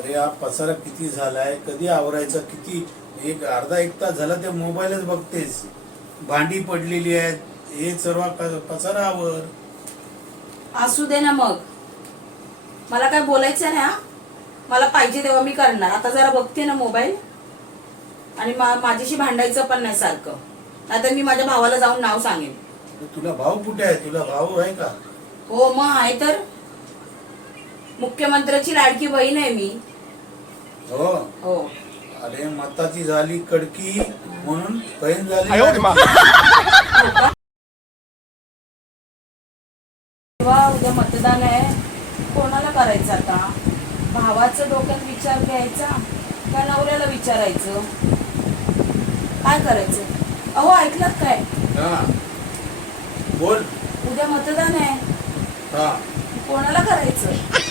अरे हा पसारा किती झालाय कधी आवरायचा किती? एक अर्धा एक तास झाला ते मोबाईलच बघतेस. भांडी पडलेली आहेत. हे सर्व क- पसारा आवर. असू दे ना मग. मला काय बोलायचं नाही हा? मला पाहिजे तेव्हा मी करणार. आता जरा बघते ना मोबाईल. आणि मा- माझ्याशी भांडायचं पण नाही सारखं. नाहीतर मी माझ्या भावाला जाऊन नाव सांगेन. तुला भाऊ कुठे आहे? तुला भाऊ आहे का? हो मग आहे तर? मुख्यमंत्र्याची लाडकी बहीण आहे मी. हो. हो. अरे मताची झाली कडकी म्हणून बहीण झाली उद्या मतदान आहे. कोणाला करायचं आता? भावाचं डोक्यात विचार घ्यायचा का नवऱ्याला विचारायचं? काय करायचं? अहो ऐकलं काय? बोल. उद्या मतदान आहे. कोणाला करायचं?